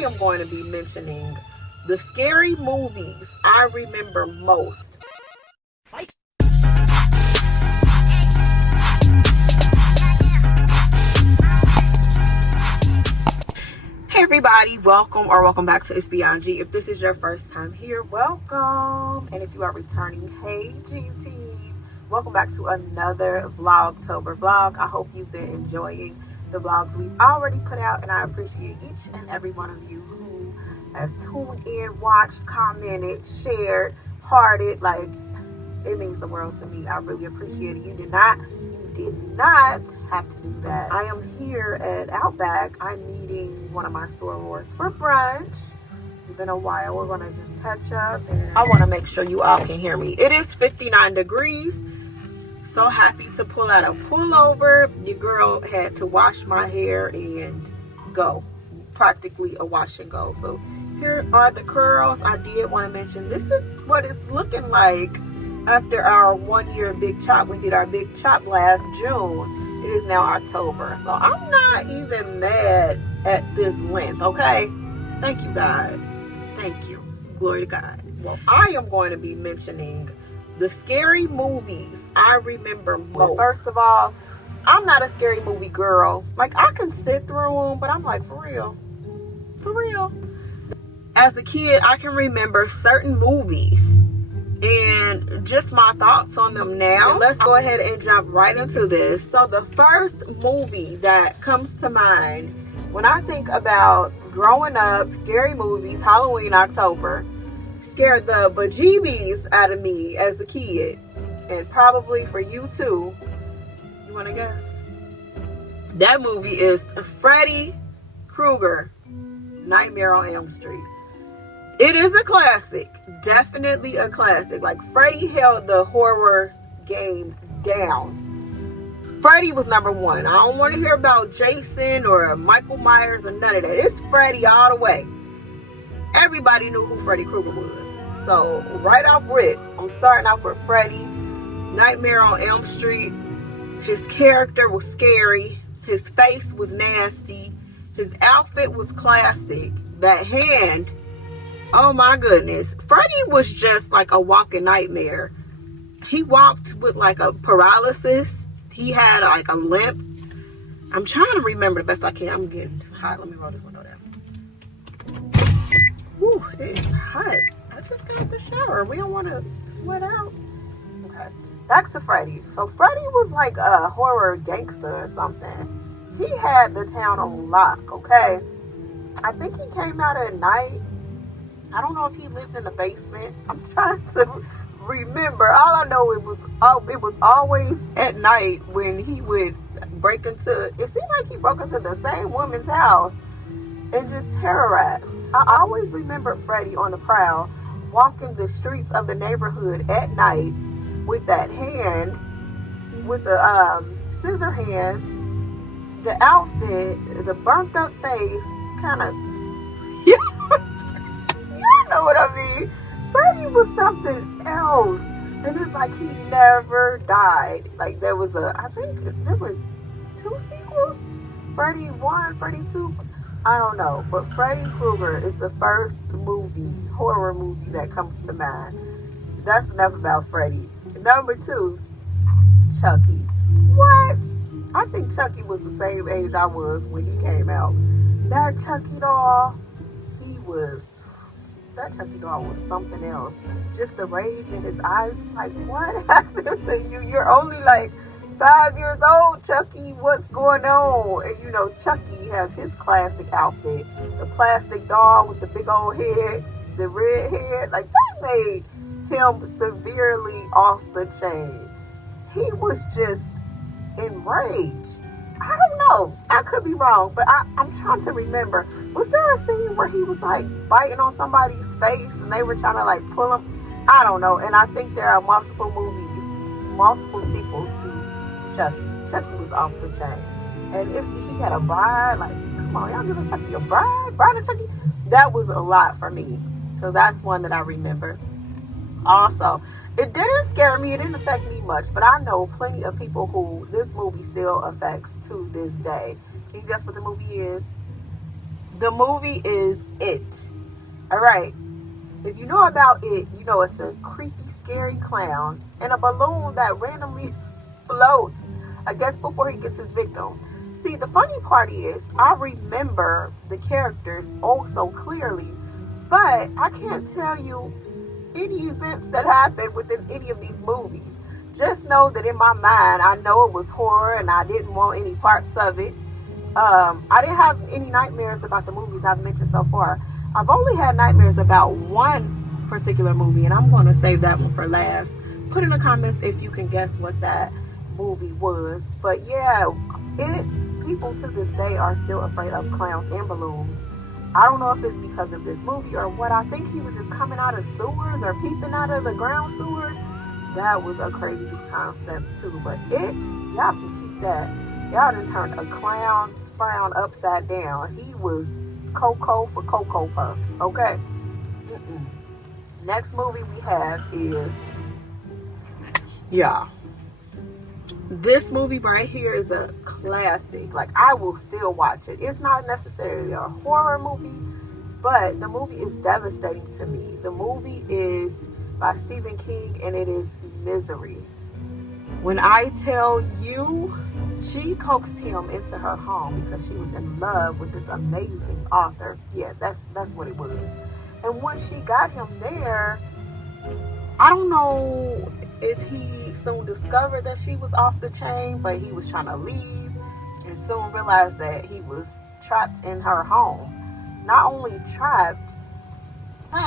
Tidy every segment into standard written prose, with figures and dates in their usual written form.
I am going to be mentioning the scary movies I remember most. Hey everybody, welcome back to It's Beyond G. If this is your first time here, welcome. And if you are returning, hey G team, welcome back to another Vlogtober vlog. I hope you've been enjoying the vlogs we've already put out, and I appreciate each and every one of you who has tuned in, watched, commented, shared, hearted. Like, it means the world to me. I really appreciate it. You did not have to do that. I am here at Outback. I'm meeting one of my sorors for brunch. It's been a while. We're gonna just catch up, and I want to make sure you all can hear me. It is 59 degrees. So happy to pull out a pullover. Your girl had to wash my hair and go. Practically a wash and go. So here are the curls. I did want to mention this is what it's looking like after our 1 year big chop. We did our big chop last June. It is now October. So I'm not even mad at this length, okay? Thank you, God. Thank you. Glory to God. Well, I am going to be mentioning the scary movies I remember most. First of all, I'm not a scary movie girl. Like, I can sit through them, but I'm like, for real. For real. As a kid, I can remember certain movies and just my thoughts on them now. Let's go ahead and jump right into this. So the first movie that comes to mind when I think about growing up, scary movies, Halloween, October, scared the bejeebies out of me as a kid, and probably for you too. You want to guess? That movie is Freddy Krueger, Nightmare on Elm Street. It is a classic, definitely a classic. Like, Freddy held the horror game down. Freddy was number one. I don't want to hear about Jason or Michael Myers or none of that. It's Freddy all the way. Everybody knew who Freddy Krueger was. So right off rip, I'm starting off with Freddy, Nightmare on Elm Street. His character was scary. His face was nasty. His outfit was classic. That hand, oh my goodness. Freddy was just like a walking nightmare. He walked with like a paralysis. He had like a limp. I'm trying to remember the best I can. I'm getting hot. Let me roll this window down. Whew, it is hot. I just got the shower. We don't want to sweat out. Okay, back to Freddy. So Freddy was like a horror gangster or something. He had the town on lock, okay? I think he came out at night. I don't know if he lived in the basement. I'm trying to remember. All I know, it was always at night when he would break into, it seemed like he broke into the same woman's house and just terrorized. I always remember Freddy on the prowl, walking the streets of the neighborhood at night with that hand, with the scissor hands, the outfit, the burnt up face, kind of, you know what I mean? Freddy was something else. And it's like he never died. Like, there was I think there were 2 sequels? Freddy 1, Freddy 2. I don't know, but Freddy Krueger is the first horror movie that comes to mind. That's enough about Freddy. Number 2, Chucky. What? I think Chucky was the same age I was when he came out. That Chucky doll was something else. Just the rage in his eyes. It's like, what happened to you? You're only like 5 years old, Chucky. What's going on? And you know, Chucky has his classic outfit. The plastic doll with the big old head, the red head. Like, they made him severely off the chain. He was just enraged. I don't know. I could be wrong, but I'm trying to remember. Was there a scene where he was like biting on somebody's face and they were trying to like pull him? I don't know. And I think there are multiple sequels to Chucky. Chucky was off the chain. And if he had a bride, like, come on, y'all giving Chucky a bride? Bride of Chucky? That was a lot for me. So that's one that I remember. Also, it didn't scare me. It didn't affect me much. But I know plenty of people who this movie still affects to this day. Can you guess what the movie is? The movie is It. All right. If you know about It, you know it's a creepy, scary clown and a balloon that randomly floats, I guess, before he gets his victim. See, the funny part is, I remember the characters oh so clearly, but I can't tell you any events that happened within any of these movies. Just know that in my mind, I know it was horror and I didn't want any parts of it. I didn't have any nightmares about the movies I've mentioned so far. I've only had nightmares about one particular movie, and I'm going to save that one for last. Put in the comments if you can guess what that movie was. But yeah, people to this day are still afraid of clowns and balloons. I don't know if it's because of this movie or what. I think he was just coming out of sewers or peeping out of the ground sewers. That was a crazy concept too. But y'all can keep that. Y'all done turned a clown's frown upside down. He was Cocoa for Cocoa Puffs. Okay. Next movie we have is, yeah, this movie right here is a classic. Like, I will still watch it. It's not necessarily a horror movie, but the movie is devastating to me. The movie is by Stephen King, and it is Misery. When I tell you, she coaxed him into her home because she was in love with this amazing author. Yeah, that's what it was. And once she got him there, I don't know if he soon discovered that she was off the chain, but he was trying to leave and soon realized that he was trapped in her home. Not only trapped,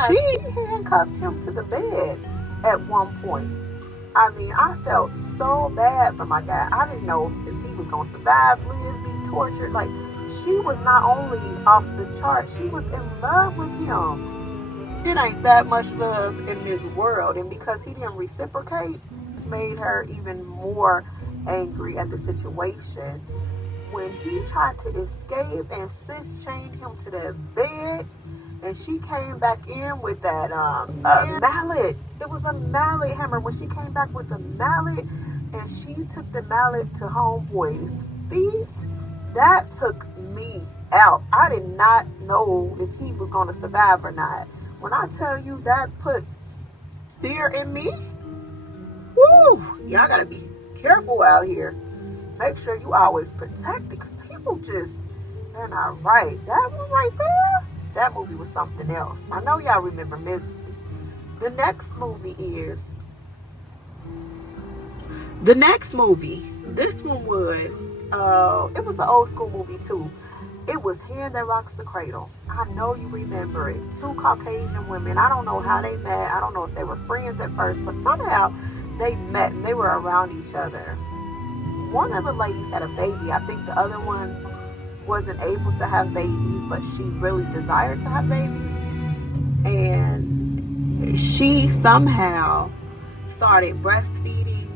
she handcuffed him to the bed at one point. I mean, I felt so bad for my guy. I didn't know if he was going to survive, live, be tortured. Like, she was not only off the chart, she was in love with him. It ain't that much love in this world. And because he didn't reciprocate, it made her even more angry at the situation. When he tried to escape and sis chained him to that bed, and she came back in with that mallet. It was a mallet hammer. When she came back with the mallet and she took the mallet to homeboy's feet, that took me out. I did not know if he was going to survive or not. When I tell you that put fear in me, woo, y'all got to be careful out here. Make sure you always protect it, because people just, they're not right. That one right there, that movie was something else. I know y'all remember Misery. The next movie, this one was, it was an old school movie too. It was Hand That Rocks the Cradle. I know you remember it. Two Caucasian women. I don't know how they met. I don't know if they were friends at first, but somehow they met and they were around each other. One of the ladies had a baby. I think the other one wasn't able to have babies, but she really desired to have babies. And she somehow started breastfeeding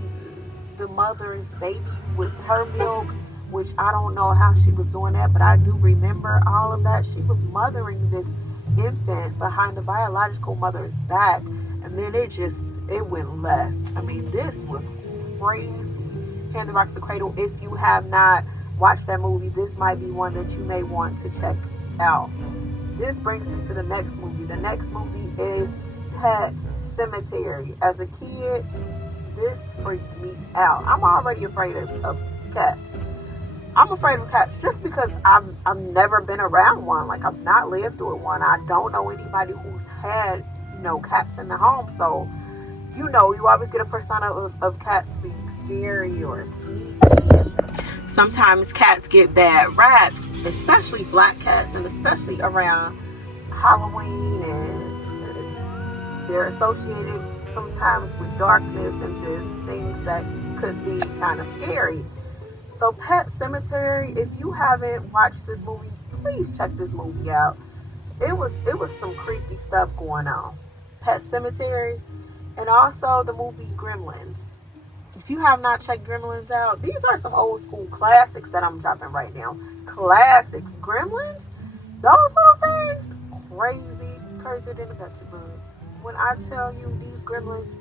the mother's baby with her milk, which I don't know how she was doing that, but I do remember all of that. She was mothering this infant behind the biological mother's back, and then it went left. I mean, this was crazy. Hand That Rocks the Cradle. If you have not watch that movie, this might be one that you may want to check out. This brings me to the next movie. The next movie is Pet Sematary. As a kid, this freaked me out. I'm already afraid of cats. I'm afraid of cats just because I've never been around one. Like, I've not lived with one. I don't know anybody who's had, cats in the home. So, you always get a persona of cats being scary or sneaky. Sometimes cats get bad raps, especially black cats, and especially around Halloween, and they're associated sometimes with darkness and just things that could be kind of scary. So Pet Sematary, if you haven't watched this movie, please check this movie out. It was some creepy stuff going on. Pet Sematary, and also the movie Gremlins. If you have not checked Gremlins out, these are some old school classics that I'm dropping right now. Classics. Gremlins? Those little things? Crazy than a Betsy bug. When I tell you these Gremlins,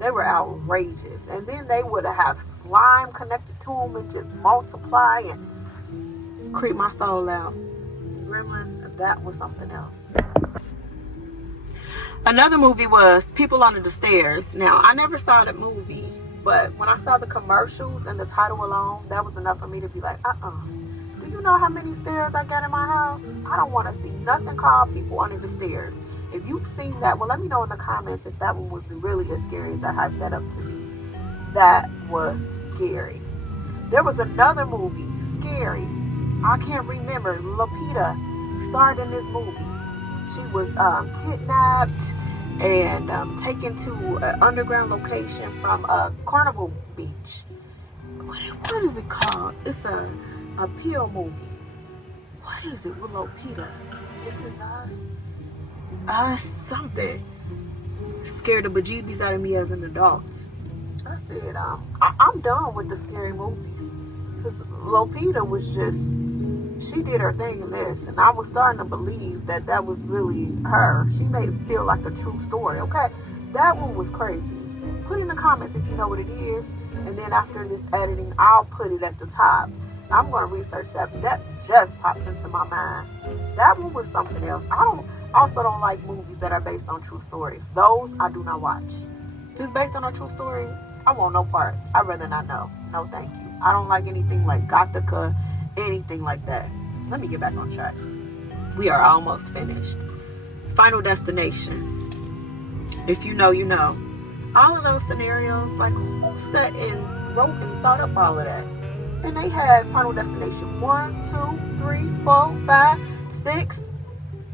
they were outrageous. And then they would have slime connected to them and just multiply and creep my soul out. Gremlins, That was something else. Another movie was People Under the Stairs. Now, I never saw that movie, but when I saw the commercials and the title alone, that was enough for me to be like, do you know how many stairs I got in my house? I don't want to see nothing called People Under the Stairs. If you've seen that, well, let me know in the comments if that one was really as scary as I hyped that up to be. That was scary. There was another movie, scary. I can't remember. Lupita starred in this movie. She was kidnapped and taken to an underground location from Carnival Beach. What is it called? It's a Peel movie. What is it with Lupita? This Is Us? Us something. Scared the bejeebies out of me as an adult. I said, I'm done with the scary movies. Because Lupita was just, she did her thing in this. And I was starting to believe that that was really her. She made it feel like a true story, okay? That one was crazy. Put in the comments if you know what it is. And then after this editing, I'll put it at the top. I'm going to research that. That just popped into my mind. That one was something else. I also don't like movies that are based on true stories. Those I do not watch. If it's based on a true story, I want no parts. I'd rather not know. No, thank you. I don't like anything like Gothica, anything like that. Let me get back on track. We are almost finished. Final Destination. If you know, you know. All of those scenarios, like who sat and wrote and thought up all of that? And they had Final Destination 1, 2, 3, 4, 5, 6.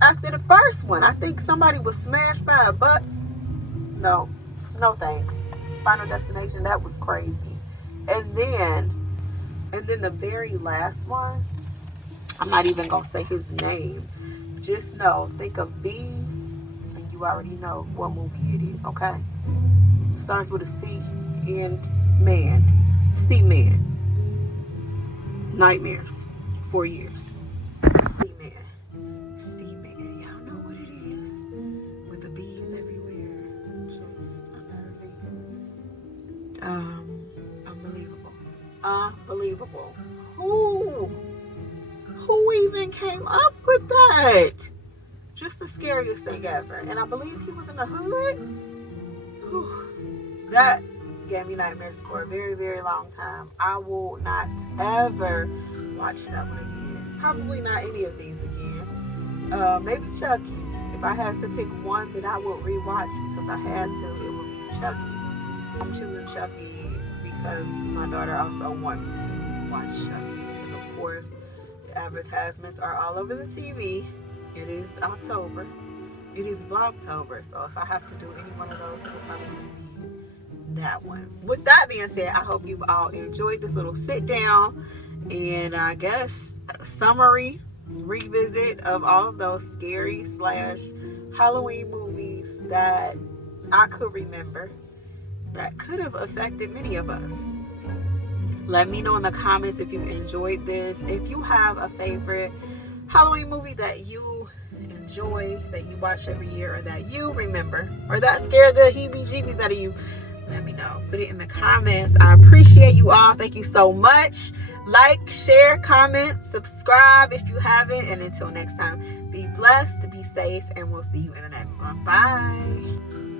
After the first one, I think somebody was smashed by a bus. No thanks. Final Destination, that was crazy. And then the very last one, I'm not even gonna say his name. Just know, think of bees, and you already know what movie it is, okay? Starts with a C and man. C-Man. Nightmares. 4 years. C-Man. C-Man. Y'all know what it is. With the bees everywhere. Just unnerving. Unbelievable. Who even came up with that? Just the scariest thing ever. And I believe he was in the hood. Whew. That gave me nightmares for a very, very long time. I will not ever watch that one again. Probably not any of these again. Maybe Chucky. If I had to pick one that I would rewatch because I had to, it would be Chucky. I'm choosing Chucky because my daughter also wants to watch Chucky. Because of course, the advertisements are all over the TV. It is October. It is Vlogtober. So if I have to do any one of those, it will probably be that one. With that being said, I hope you've all enjoyed this little sit down and I guess summary revisit of all of those scary / Halloween movies that I could remember that could have affected many of us. Let me know in the comments if you enjoyed this. If you have a favorite Halloween movie that you enjoy, that you watch every year, or that you remember, or that scared the heebie-jeebies out of you, let me know. Put it in the comments. I appreciate you all. Thank you so much. Like, share, comment, subscribe if you haven't. And until next time, be blessed, be safe, and we'll see you in the next one. Bye.